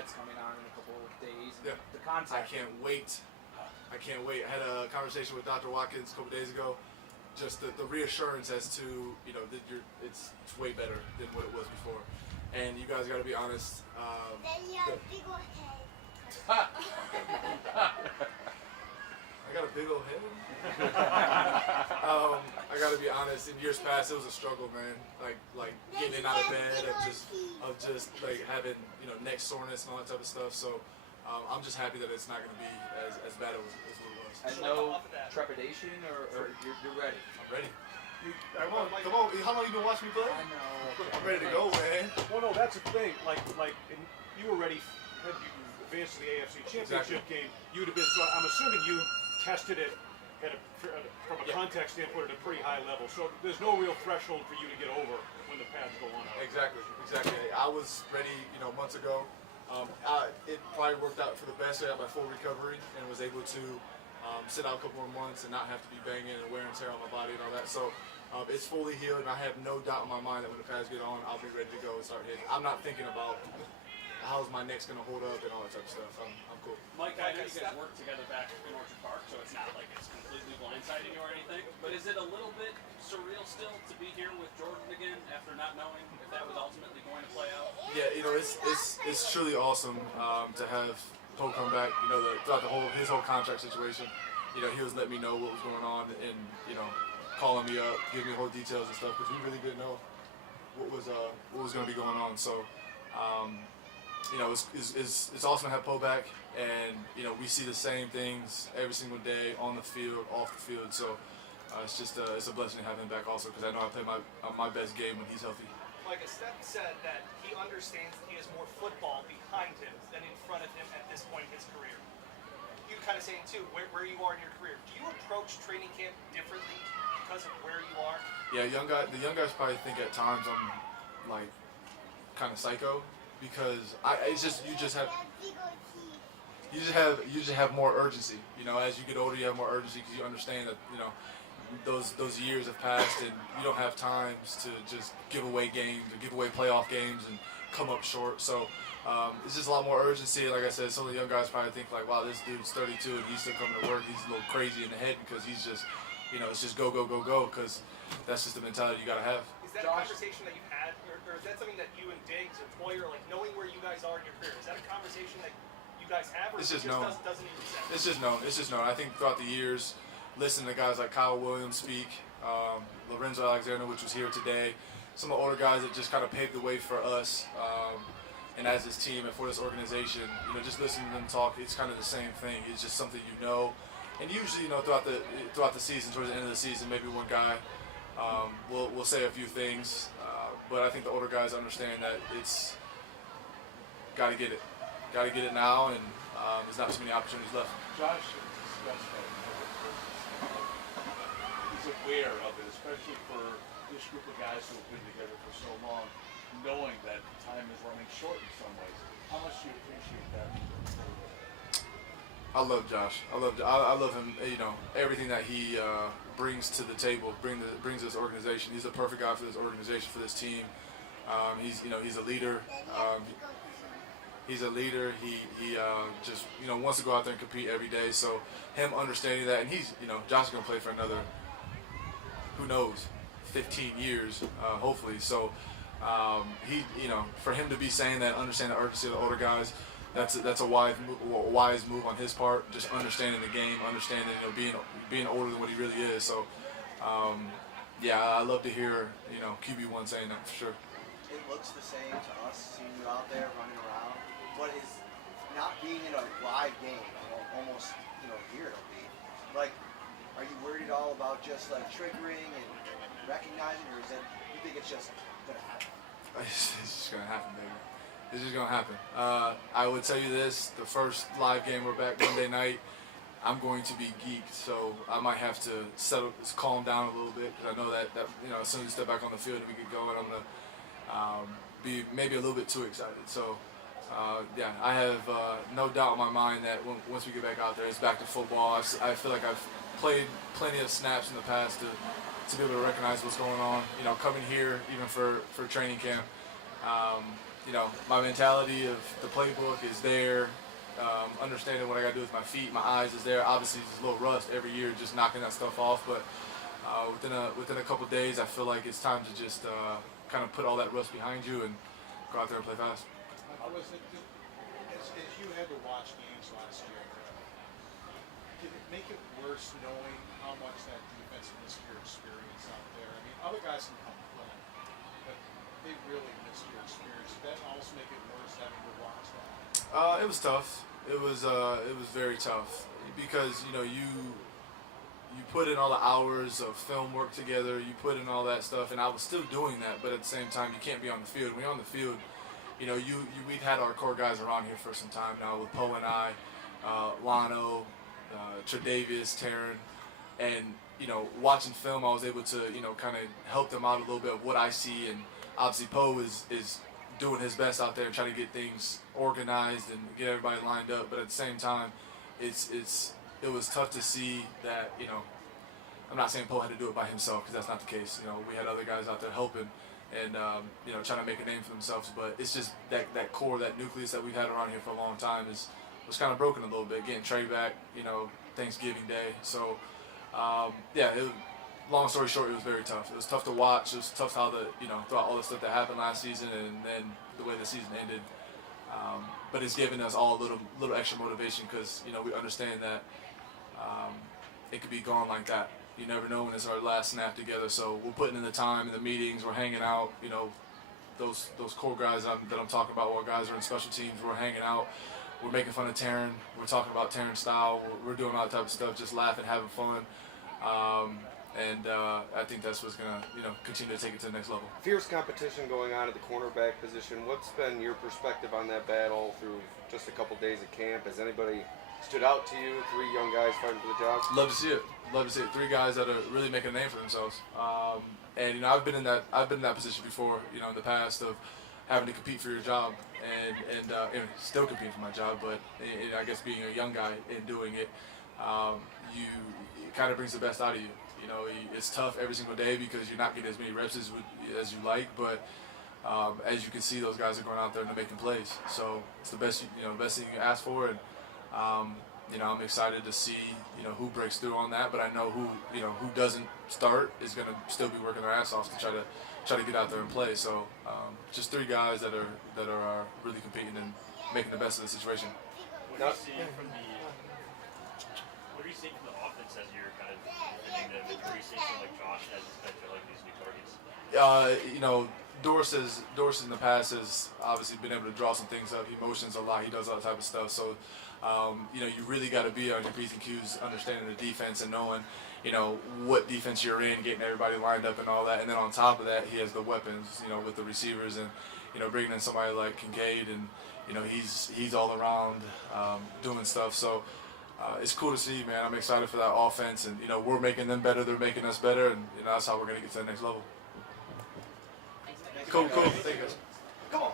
pads coming on in a couple of days. And Yeah. the contact. I can't wait. I can't wait. I had a conversation with Dr. Watkins a couple days ago. Just the reassurance as to, you know, that it's way better than what it was before. And you guys got to be honest. Then you have a big old head. I got a big old head. I got to be honest. In years past, it was a struggle, man. Like getting out of bed and just like having, you know, neck soreness and all that type of stuff. So I'm just happy that it's not going to be as bad as what it was. And no trepidation, or you're ready. I'm ready. Come on. How long you been watching me play? I know. I'm ready to go, man. Well, no, that's the thing. Like, and you were ready. Had you advanced to the AFC Championship game, you'd have been. So I'm assuming you tested it from a contact standpoint at a pretty high level. So there's no real threshold for you to get over when the pads go on. Exactly. I was ready, you know, months ago. It probably worked out for the best. I had my full recovery and was able to sit out a couple more months and not have to be banging and wear and tear on my body and all that. So it's fully healed, and I have no doubt in my mind that when the pads get on, I'll be ready to go and start hitting. I'm not thinking about how's my neck's going to hold up and all that type of stuff. I'm cool. Mike, I know you guys work together back in Orchard Park, so it's not like it's completely blindsiding you or anything. But is it a little bit surreal still to be here with Jordan again after not knowing if that was ultimately going to play out? Yeah, you know, it's truly awesome to have Poe come back. You know, throughout his whole contract situation, you know, he was letting me know what was going on and, you know, calling me up, giving me whole details and stuff, because we really didn't know what was going to be going on. So. You know, it's awesome to have Poe back, and you know, we see the same things every single day on the field, off the field. So it's just it's a blessing to have him back also, because I know I play my best game when he's healthy. Like Steph said that he understands that he has more football behind him than in front of him at this point in his career. You kind of saying too where you are in your career. Do you approach training camp differently because of where you are? Yeah, the young guys probably think at times I'm like kind of psycho. Because it's just you just have more urgency. You know, as you get older, you have more urgency because you understand that, you know, those years have passed and you don't have times to just give away games or give away playoff games and come up short. So it's just a lot more urgency. Like I said, some of the young guys probably think like, wow, this dude's 32 and he's still coming to work. He's a little crazy in the head because he's just, you know, it's just go because that's just the mentality you got to have. Is that a conversation that you've had, or is that something that you and Diggs or Poyer, like knowing where you guys are in your career, is that a conversation that you guys have, or it's just known. known. Doesn't even sense? It's just known. It's just known. I think throughout the years, listening to guys like Kyle Williams speak, Lorenzo Alexander, which was here today, some of the older guys that just kind of paved the way for us, and as this team and for this organization, you know, just listening to them talk, it's kind of the same thing. It's just something you know, and usually, you know, throughout the season, towards the end of the season, maybe one guy will say a few things, but I think the older guys understand that it's got to get it now, and there's not too many opportunities left. Josh discussed that he's aware of it, especially for this group of guys who have been together for so long, knowing that time is running short in some ways. How much do you appreciate that? I love Josh. I love him. You know, everything that he brings to the table, brings this organization. He's the perfect guy for this organization, for this team. He's a leader. He's a leader. He just, you know, wants to go out there and compete every day. So him understanding that, and he's, you know, Josh is gonna play for another, who knows, 15 years, hopefully. So he, you know, for him to be saying that, understand the urgency of the older guys. That's a wise move on his part. Just understanding the game, understanding, you know, being older than what he really is. So, yeah, I love to hear, you know, QB1 saying that for sure. It looks the same to us seeing you out there running around. What is not being in a live game, almost, you know, here it'll be. Like, are you worried at all about just like triggering and recognizing, or is it, you think it's just gonna happen? It's just gonna happen, baby. It's just gonna happen. I would tell you this: the first live game, we're back Monday night. I'm going to be geeked, so I might have to calm down a little bit, because I know that you know, as soon as we step back on the field and we get going, I'm gonna be maybe a little bit too excited. So yeah, I have no doubt in my mind that once we get back out there, it's back to football. I feel like I've played plenty of snaps in the past to be able to recognize what's going on. You know, coming here even for training camp. you know, my mentality of the playbook is there. Understanding what I got to do with my feet, my eyes is there. Obviously, there's a little rust every year, just knocking that stuff off. But within a couple days, I feel like it's time to just kind of put all that rust behind you and go out there and play fast. How was it, as you had to watch games last year, did it make it worse knowing how much that defense missed your experience out there? I mean, other guys can come play, but they really missed your experience. Did that almost make it worse having to watch that? It was tough. It was very tough because you know you put in all the hours of film work together. You put in all that stuff, and I was still doing that. But at the same time, you can't be on the field. When you're on the field, you know we've had our core guys around here for some time now with Poe and I, Lano, Tre'Davious, Taryn, and you know watching film, I was able to kind of help them out a little bit of what I see, and obviously Poe is doing his best out there trying to get things organized and get everybody lined up. But at the same time, it was tough to see that, I'm not saying Poe had to do it by himself because that's not the case. We had other guys out there helping and, trying to make a name for themselves. But it's just that core, that nucleus that we've had around here for a long time was kind of broken a little bit. Getting Trey back, Thanksgiving Day. So, long story short, it was very tough. It was tough to watch. It was tough how throughout all the stuff that happened last season and then the way the season ended. But it's given us all a little extra motivation because we understand that it could be gone like that. You never know when it's our last snap together. So we're putting in the time in the meetings. We're hanging out. Those core guys that I'm talking about. While guys are in special teams, we're hanging out. We're making fun of Taryn. We're talking about Taryn style. We're doing all that type of stuff, just laughing, having fun. And I think that's what's going to, continue to take it to the next level. Fierce competition going on at the cornerback position. What's been your perspective on that battle through just a couple days of camp? Has anybody stood out to you? 3 young guys fighting for the job? Love to see it. Love to see it. 3 guys that are really making a name for themselves. And I've been in that position before. In the past of having to compete for your job and still competing for my job. But I guess being a young guy and doing it, it kind of brings the best out of you. It's tough every single day because you're not getting as many reps as you like, but as you can see, those guys are going out there and they're making plays. So it's the best thing you can ask for, and I'm excited to see who breaks through on that. But I know who doesn't start is going to still be working their ass off to try to get out there and play. So just 3 guys that are really competing and making the best of the situation. What are you seeing from the offense as you're kind of defending them? What are you seeing from Josh as he's kind of like these new targets? Doris in the past has obviously been able to draw some things up. He motions a lot. He does all that type of stuff. So, you really got to be on your P's and Q's, understanding the defense and knowing, what defense you're in, getting everybody lined up and all that. And then on top of that, he has the weapons, with the receivers and, bringing in somebody like Kincaid and, he's all around doing stuff. So it's cool to see, man. I'm excited for that offense, and we're making them better. They're making us better, and that's how we're gonna get to the next level. Cool. Thank you. Come on.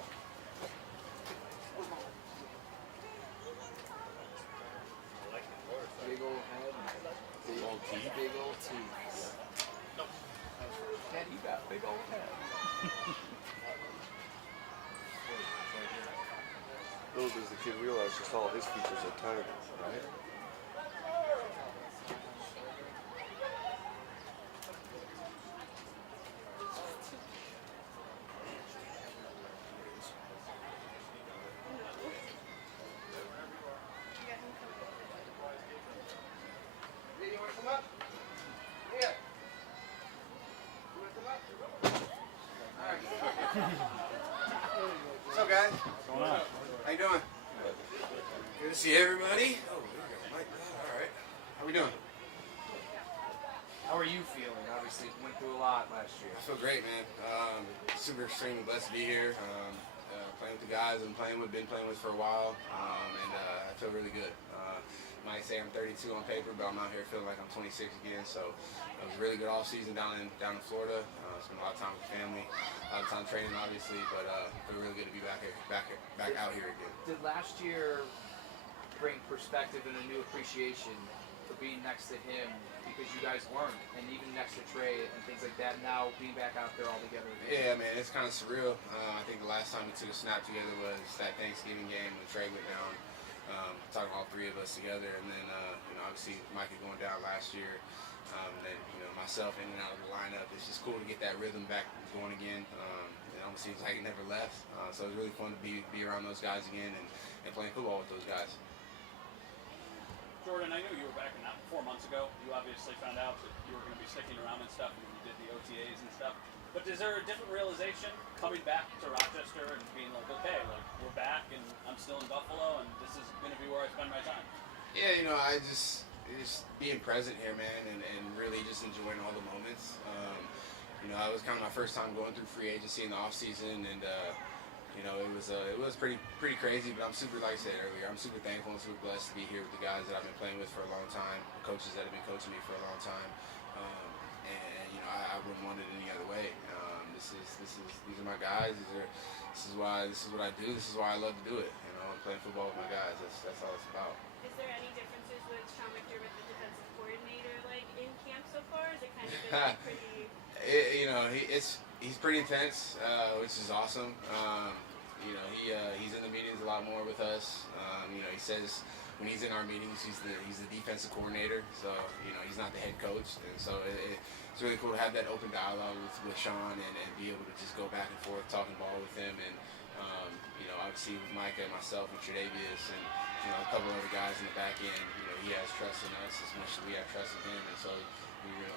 Big old head. Big old teeth. Big old teeth. Dad, you got big old head. Little does the kid realize just all his features are tiny, right? What's up, guys? What's going on? How you doing? Good to see everybody. Oh, there we go. Mike, all right. How we doing? How are you feeling? Obviously, went through a lot last year. I feel great, man. Super extremely blessed to be here. Playing with the guys been playing with for a while, and I feel really good. Might say I'm 32 on paper, but I'm out here feeling like I'm 26 again. So it was a really good off season down in Florida. Spent a lot of time with family, a lot of time training, obviously, but feel really good to be back out here again. Did last year bring perspective and a new appreciation for being next to him because you guys learned, and even next to Trey and things like that. Now being back out there all together again. Yeah, man, it's kind of surreal. I think the last time we took a snap together was that Thanksgiving game when Trey went down. Talking all three of us together, and then obviously Micah going down last year. Then myself in and out of the lineup. It's just cool to get that rhythm back going again. It almost seems like it never left. So it's really fun to be around those guys again and playing football with those guys. Jordan, I know you were back 4 months ago. You obviously found out that you were going to be sticking around and stuff, and you did the OTAs and stuff. But is there a different realization coming back to Rochester and being like, okay, like we're back and I'm still in Buffalo and this is going to be where I spend my time? Yeah, I just being present here, man, and really just enjoying all the moments. It was kind of my first time going through free agency in the off season, and it was pretty crazy. But I'm super, like I said earlier, I'm super thankful and super blessed to be here with the guys that I've been playing with for a long time, the coaches that have been coaching me for a long time, I wouldn't want it any other way. These are my guys. This is what I do. This is why I love to do it. Playing football with my guys. That's all it's about. Is there any differences with Sean McDermott, the defensive coordinator, like in camp so far? Is it kind of been like pretty? He's pretty intense, which is awesome. He's in the meetings a lot more with us. He says when he's in our meetings, he's the defensive coordinator. So he's not the head coach, and so it's really cool to have that open dialogue with Sean and be able to just go back and forth talking ball with him. And obviously with Micah and myself and Tre'Davious and a couple other guys in the back end, he has trust in us as much as we have trust in him. And so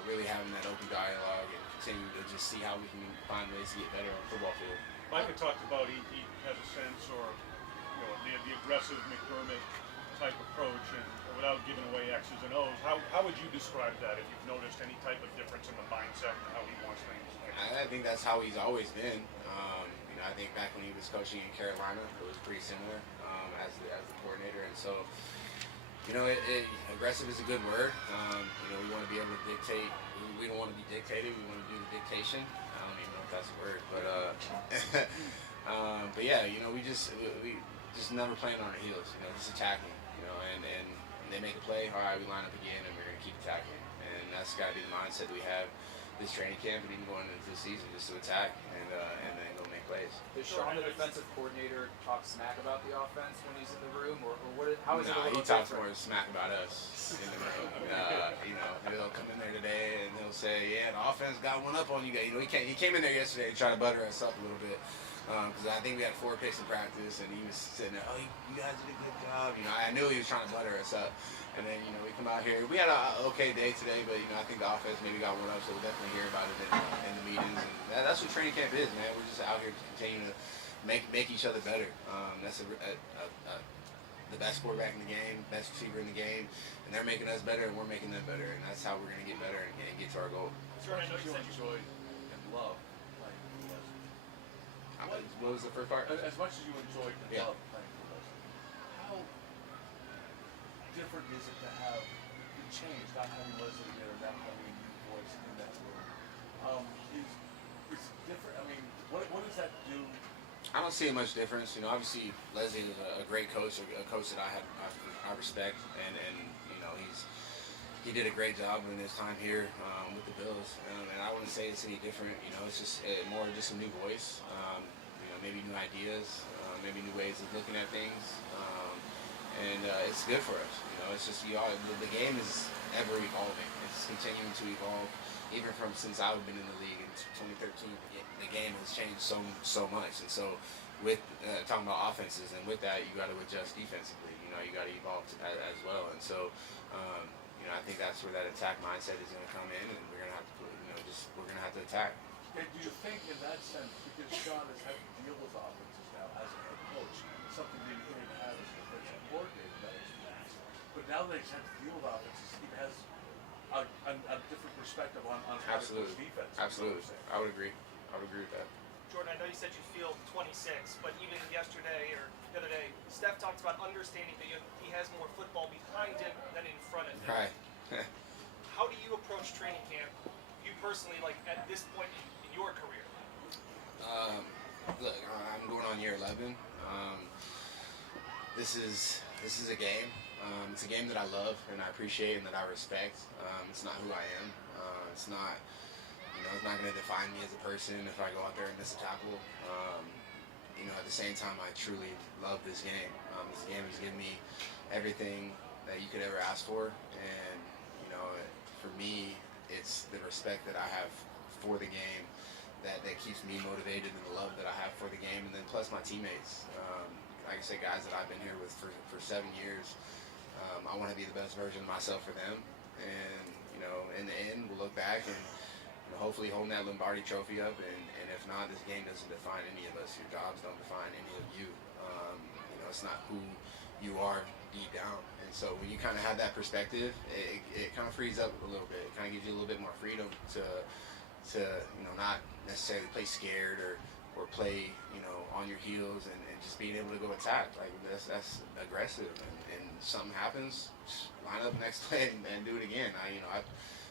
really having that open dialogue and continue to just see how we can find ways to get better on the football field. Micah talked about he has a sense, or the aggressive McDermott type approach, and without giving away X's and O's, how would you describe that? If you've noticed any type of difference in the mindset and how he wants things? I think that's how he's always been. I think back when he was coaching in Carolina, it was pretty similar as the coordinator, and so aggressive is a good word. We want to be able to dictate. We don't want to be dictated. We want to do the dictation. I don't even know if that's a word, but yeah, we just never playing on our heels. Just attacking. And they make a play. All right, we line up again, and we're gonna keep attacking. And that's got to be the mindset that we have this training camp and even going into the season, just to attack and then go make plays. Does Sean, the defensive coordinator, talk smack about the offense when he's in the room, or how is it a little he talks different? more smack about us in the room. He'll come in there today and he'll say, "Yeah, the offense got one up on you guys." He came in there yesterday to try to butter us up a little bit because I think we had 4 picks in practice, and he was sitting there, "Oh, you guys did a good job." I knew he was trying to butter us up. And then, we come out here. We had an okay day today, but, I think the offense maybe got one up, so we'll definitely hear about it in the meetings. And that's what training camp is, man. We're just out here to continue to make each other better. That's the best quarterback in the game, best receiver in the game, and they're making us better, and we're making them better, and that's how we're going to get better and get to our goal. Jordan, I know you enjoyed and loved playing for Leslie. What was the first part? As much as you enjoyed and loved playing for Leslie, how different is it to have the change, not having Leslie there, not having a new voice in that room? Is it different? I mean, what does that do? I don't see much difference. Obviously Leslie is a great coach, a coach that I respect, and he did a great job in his time here with the Bills, and I wouldn't say it's any different. It's just more just a new voice, maybe new ideas, maybe new ways of looking at things, and it's good for us. It's just the game is ever evolving. It's continuing to evolve, even from since I've been in the league in 2013. The game has changed so much, and so with talking about offenses, and with that you got to adjust defensively. You got to evolve as well, and so I think that's where that attack mindset is going to come in, and we're going to have to we're going to have to attack. And do you think in that sense, because Sean has had to deal with offenses now as a head coach, something that he didn't have as a defensive coordinator, that experience, but now that he's had to deal with offenses, he has a different perspective on how to coach defense. Absolutely. I would agree with that. Jordan, I know you said you feel 26, but even yesterday or the other day, Steph talked about understanding that he has more football behind him than in front of him. Right. How do you approach training camp, you personally, like at this point in your career? Look, I'm going on year 11. This is this is a game. It's a game that I love and I appreciate and that I respect. It's not who I am. It's not, it's not going to define me as a person if I go out there and miss a tackle. At the same time, I truly love this game. This game has given me everything that you could ever ask for, and for me, it's the respect that I have for the game that keeps me motivated, and the love that I have for the game, and then plus my teammates. Like I said, guys that I've been here with for 7 years. I want to be the best version of myself for them, and in the end, we'll look back and hopefully holding that Lombardi Trophy up. And if not, this game doesn't define any of us. Your jobs don't define any of you. It's not who you are deep down. And so when you kind of have that perspective, it kind of frees up a little bit. It kind of gives you a little bit more freedom to not necessarily play scared or play on your heels, and just being able to go attack. Like that's aggressive, and something happens, just line up next play and do it again. I've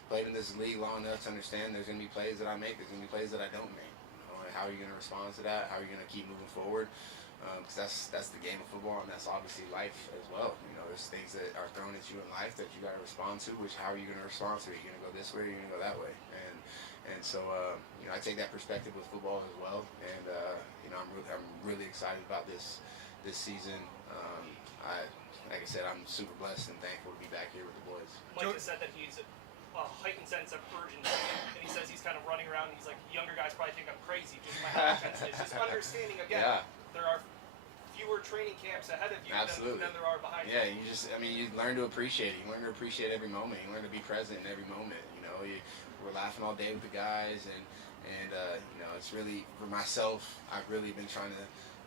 played in this league long enough to understand there's going to be plays that I make, there's going to be plays that I don't make. And how are you going to respond to that? How are you going to keep moving forward? Because that's the game of football, and that's obviously life as well. There's things that are thrown at you in life that you got to respond to. Which, how are you going to respond to it? Are you going to go this way, or are you going to go that way? And so I take that perspective with football as well. And I'm really excited about this season. Like I said, I'm super blessed and thankful to be back here with the boys. Mike has said that he's a heightened sense of urgency, and he says he's kind of running around, and he's like, younger guys probably think I'm crazy just by how intense it is. Just understanding, again, there are fewer training camps ahead of you than there are behind you. Yeah, you learn to appreciate it. You learn to appreciate every moment. You learn to be present in every moment. We're laughing all day with the guys, and it's really, for myself, I've really been trying to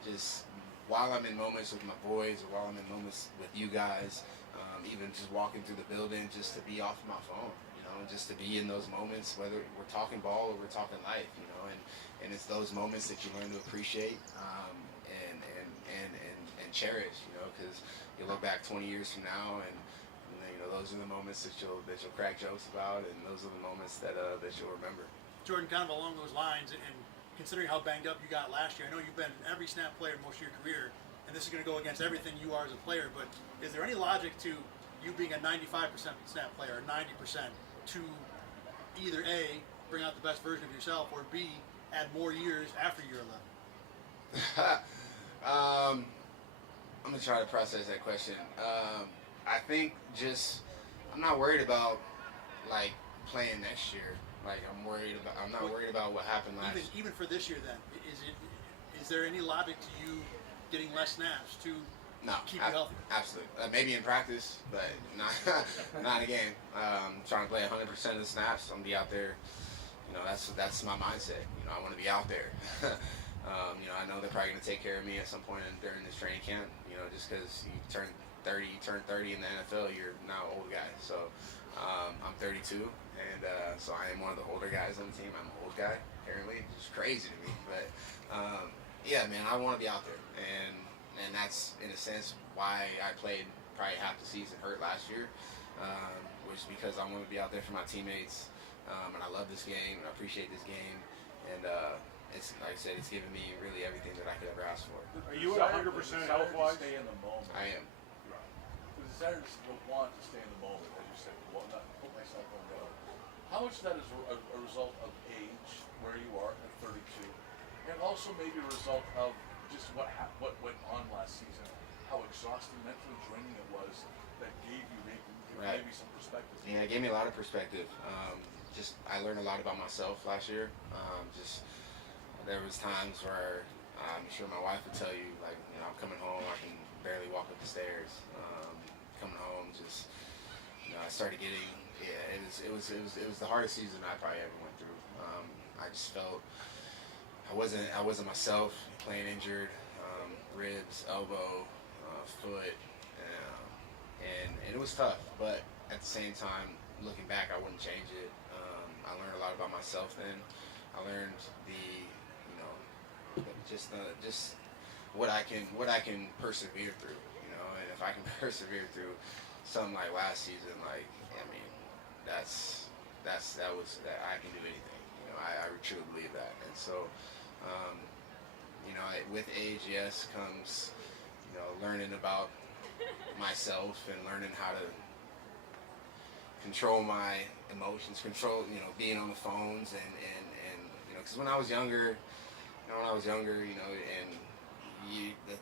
just, while I'm in moments with my boys, or while I'm in moments with you guys, even just walking through the building, just to be off of my phone, just to be in those moments, whether we're talking ball or we're talking life, and it's those moments that you learn to appreciate and cherish, because you look back 20 years from now, and those are the moments that you'll crack jokes about, and those are the moments that you'll remember. Jordan, kind of along those lines, and considering how banged up you got last year, I know you've been an every snap player most of your career, and this is going to go against everything you are as a player, but is there any logic to you being a 95% snap player, or 90%, to either A, bring out the best version of yourself, or B, add more years after year 11? I'm going to try to process that question. I think I'm not worried about, like, playing next year. Like, I'm not worried about what happened last year. Even for this year, then, is there any logic to you getting less snaps to keep you healthy? Absolutely. Maybe in practice, but not a game. Trying to play 100% of the snaps. I'm going to be out there. That's my mindset. I want to be out there. I know they're probably going to take care of me at some point during this training camp. Just because you turn 30 in the NFL, you're now an old guy. So I'm 32, and so I am one of the older guys on the team. I'm an old guy, apparently. It's crazy to me, but yeah, man, I want to be out there, and that's in a sense why I played probably half the season hurt last year, which because I want to be out there for my teammates, and I love this game, and I appreciate this game, and it's, like I said, it's given me really everything that I could ever ask for. Are you at 100% health-wise? Stay in the moment. I am. The desire to want to stay in the moment, as you said, not put myself on go. How much of that is a result of age, where you are at 32, and also maybe a result of just what went on last season, how exhausting, mentally draining it was, that gave you maybe some perspective? Yeah, it gave me a lot of perspective. I learned a lot about myself last year. There was times where I'm sure my wife would tell you, like, I'm coming home, I can barely walk up the stairs. Coming home, I started getting, it was the hardest season I probably ever went through. I just felt I wasn't myself, playing injured, ribs, elbow, foot, and it was tough. But at the same time, looking back, I wouldn't change it. I learned a lot about myself then. I learned just what I can persevere through, and if I can persevere through something like last season, like, I mean, that I can do anything. I truly believe that. And so, with age, yes, comes, learning about myself and learning how to control my emotions, control, being on the phones and because when I was younger, and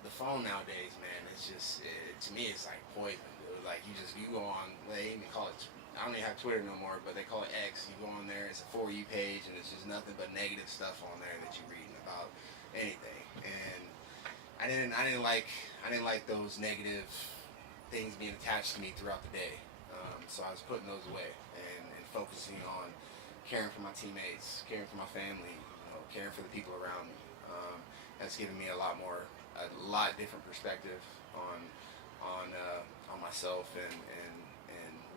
the phone nowadays, man, it's just, to me, it's like poison. Like you go on, they even call it, I don't even have Twitter no more, but they call it X. You go on there, it's a For You page, and it's just nothing but negative stuff on there that you're reading about anything. And I didn't like those negative things being attached to me throughout the day. So I was putting those away and focusing on caring for my teammates, caring for my family, caring for the people around me. That's given me a lot different perspective on myself and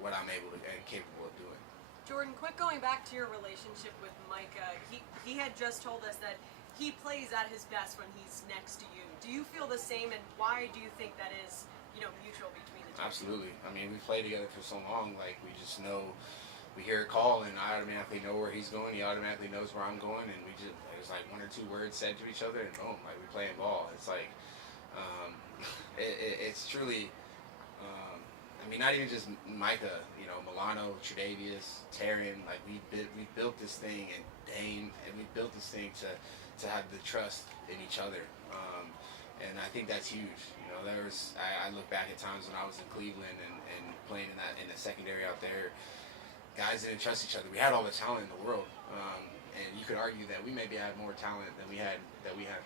what I'm able to and capable of doing. Jordan, quick going back to your relationship with Micah. He had just told us that he plays at his best when he's next to you. Do you feel the same, and why do you think that is, mutual between the two? Absolutely. I mean, we played together for so long, like we just know, we hear a call and I automatically know where he's going, he automatically knows where I'm going, and there's like one or two words said to each other and boom, like we're playing ball. It's like, it's truly, I mean, not even just Micah, Milano, Tre'Davious, Taryn, like we built this thing, and Dane, and we built this thing to have the trust in each other. And I think that's huge. I look back at times when I was in Cleveland and playing in the secondary out there, guys didn't trust each other. We had all the talent in the world, and you could argue that we maybe had more talent than we have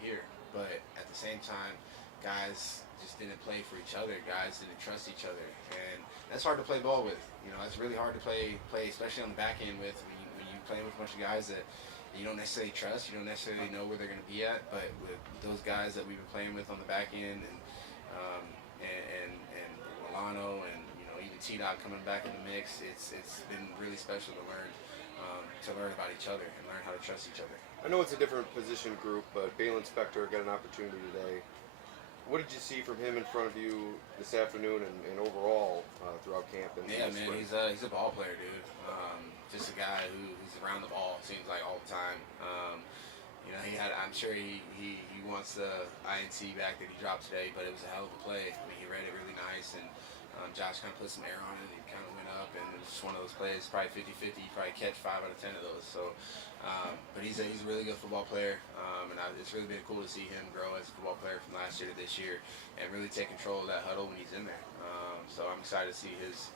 here. But at the same time, guys just didn't play for each other. Guys didn't trust each other, and that's hard to play ball with. It's really hard to play, especially on the back end with when you playing with a bunch of guys that you don't necessarily trust. You don't necessarily know where they're going to be at. But with those guys that we've been playing with on the back end, and Milano, and even T-Dot coming back in the mix, it's been really special to learn about each other and learn how to trust each other. I know it's a different position group, but Balin Spector got an opportunity today. What did you see from him in front of you this afternoon and overall throughout camp? Yeah, man, he's a ball player, dude. Just a guy who's around the ball, seems like all the time. I'm sure he wants the INT back that he dropped today, but it was a hell of a play. I mean, he read it really nice, and Josh kind of put some air on it. He kind of went up, and it was just one of those plays, probably 50-50. He probably catch 5 out of 10 of those. So, but he's a really good football player, and it's really been cool to see him grow as a football player from last year to this year, and really take control of that huddle when he's in there. So I'm excited to see his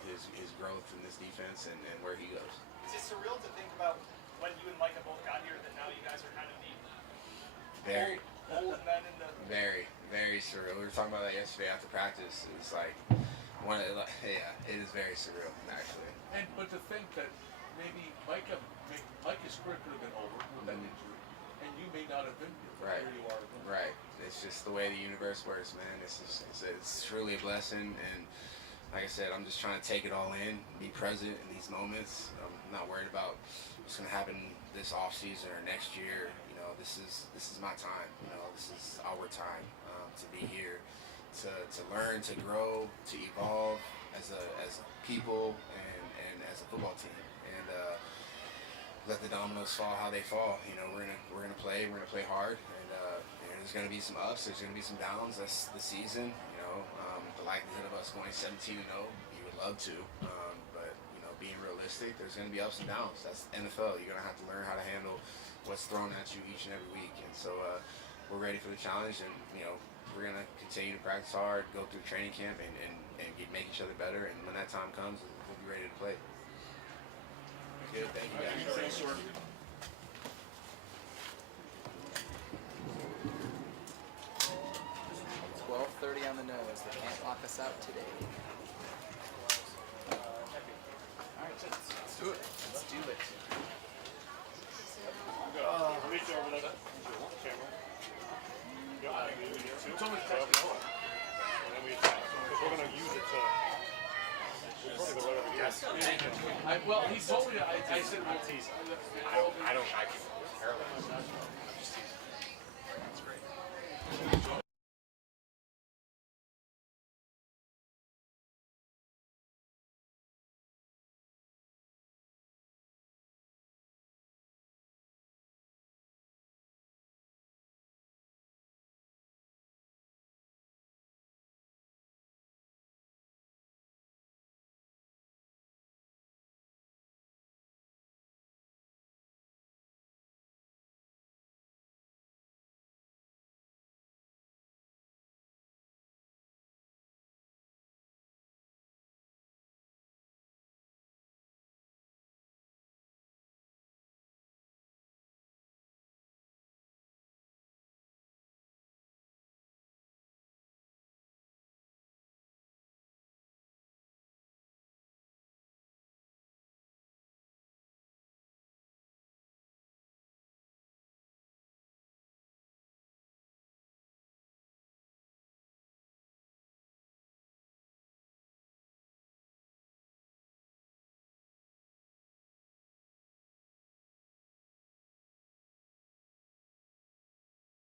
growth in this defense and where he goes. Is it surreal to think about when you and Micah both got here that now you guys are kind of the old men in the... Very, very surreal. We were talking about that yesterday after practice. It was like, it is very surreal, actually. But to think that maybe Micah's career could have been over with that injury, and you may not have been here. Right. Here you are. Right. It's just the way the universe works, man. It's truly a blessing, and like I said, I'm just trying to take it all in, be present in these moments. I'm not worried about what's going to happen this off season or next year. This is my time. This is our time to be here, to learn, to grow, to evolve as a people and as a football team, and let the dominoes fall how they fall. We're gonna play. We're gonna play hard, and there's gonna be some ups. There's gonna be some downs. That's the season. The likelihood of us going 17-0, you would love to, but being realistic, there's gonna be ups and downs. That's NFL. You're gonna have to learn how to handle what's thrown at you each and every week, and so we're ready for the challenge, and we're gonna continue to practice hard, go through training camp, and make each other better, and when that time comes, we'll be ready to play. Good, thank you guys. 12:30 on the nose. They can't lock us out today. All right, let's do it. Let's do it. Reach over there. Camera. It's only 12 now. And then we attack. Because we're going to use it to... We'll probably go right over here. Well, he told me, I said, I can paralyze.